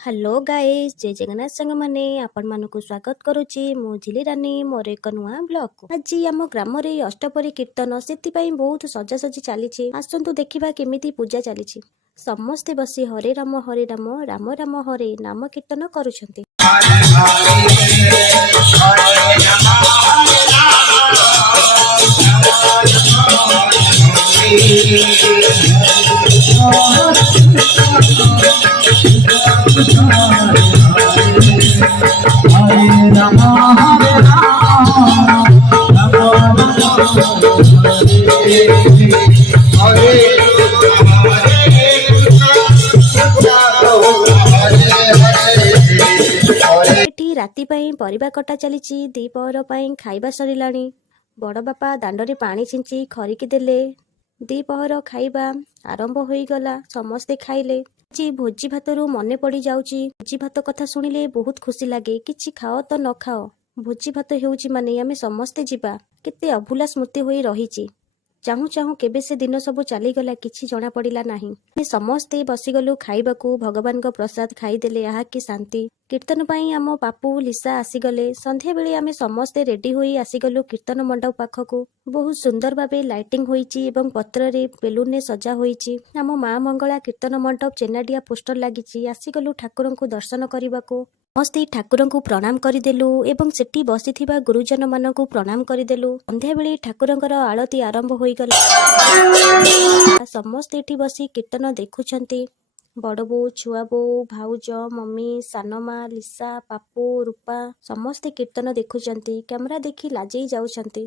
Hello guys जय जगन्नाथ संग माने आपण मानकु स्वागत करुची मु झिलिरानी मोर एक नुआ ब्लॉग को आज आम ग्राम रे अष्टपरी कीर्तन सेति पई बहुत सजासजी चली आसंतु देखिबा केमिति पूजा चली समस्ते बसी हरे राम राम राम हरे नाम कीर्तन करुछंती। राति पई परिबा कटा चलीची दीपहर पई खाइबा सरिलाणी बड़ बापा दांडरे पानी छिंची खरिकी देले दीपहर खाइबा आरंभ होई गला समस्ते खाइले जी भोजी भातरू मने पड़ी जाउची भोजी भात कथा सुनिले बहुत खुशी लागे किछि खाओ तो न खाओ भोजी भात हेउची माने आमे समस्ते जिबा केते अभुला स्मृति होई रहिची चाहू चाहू केबे से दिन सब चलीगला किछि जना पड़िला नाही समस्ते बसीगलु खाइबाकू भगवान को प्रसाद खाईदेले यहाँ कि शांति कीर्तन पाई आम बापू लिसा आसीगले संध्या बेले आमे समस्ते रेडी होई आसीगलु कीर्तन मंडप पाखकू बहुत सुंदर भाबे लाइटिंग होईची एवं पत्र रे बेलून ने सजा होईची आम माँ मंगला कीर्तन मंडप चेनाडिया पोस्टर लागिची आसीगलु ठाकुरंकु दर्शन करबाकू समस्ते ठाकुरंकु प्रणाम करिदेलु एवं सेठी बसिथिबा गुरुजन मानकु प्रणाम करिदेलु संध्या बेले ठाकुरंकर आळती आरंभ होई गला समस्ते एठी बसी कीर्तन देखुछंती बड़ बो छुआ बो भाउज मम्मी सानमा लिसा पापू रूपा समस्ते कीर्तन देखुछंती कैमरा देखी लाजई जाउछंती।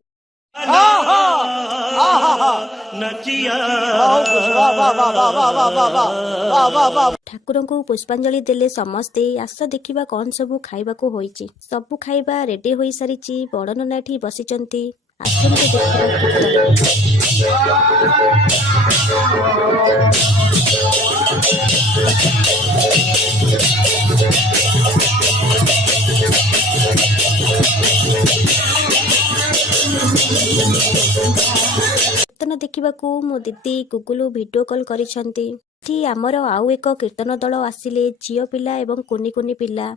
ठाकुर को पुष्पांजलि देले समस्ते आस देखिबा कौन सबू खाइबा को होईची सबू खाइबा रेडी होई सारिची बड़ नना एठी बसिचंती आसंते कीर्तन देखिबाकू मो दीदी गुगुलू वीडियो कॉल करिसंती कि आमर आउ एक कीर्तन दल आसिले झियो पिला एवं कुनी कुनी पिला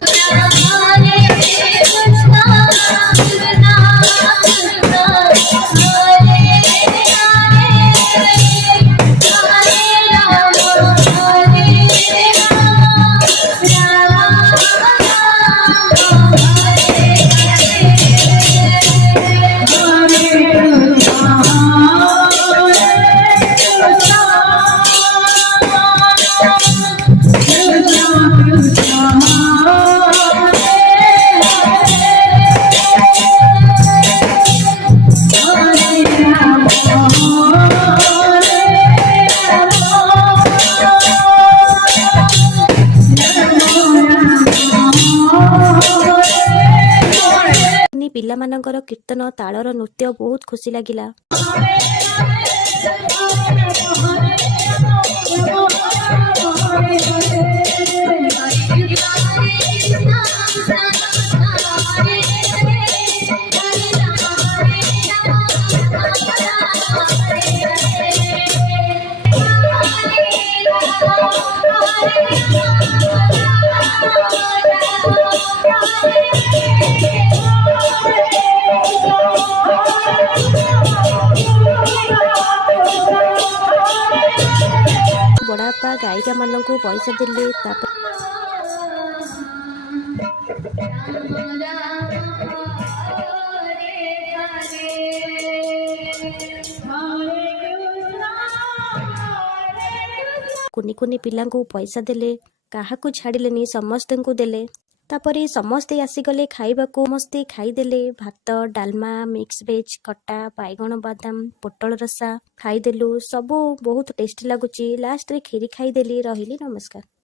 पिला मानकर कीर्तन तालर नृत्य बहुत खुशी लागिला। बड़ापा गायिका मानकु पैसा देले कुनी कुनी पिलांकु पैसा देले काहाकु छाडिलेनी समस्तंकु देले तापरे समस्ते आसीगले खाइबाकू समस्ते खाईदेले भात डालमा मिक्स वेज खट्टा बैगण बादाम पोटल रसा खाईदेलु सबू बहुत टेस्टी लगुची लास्ट रे खीरी खाईदेली रहिली नमस्कार।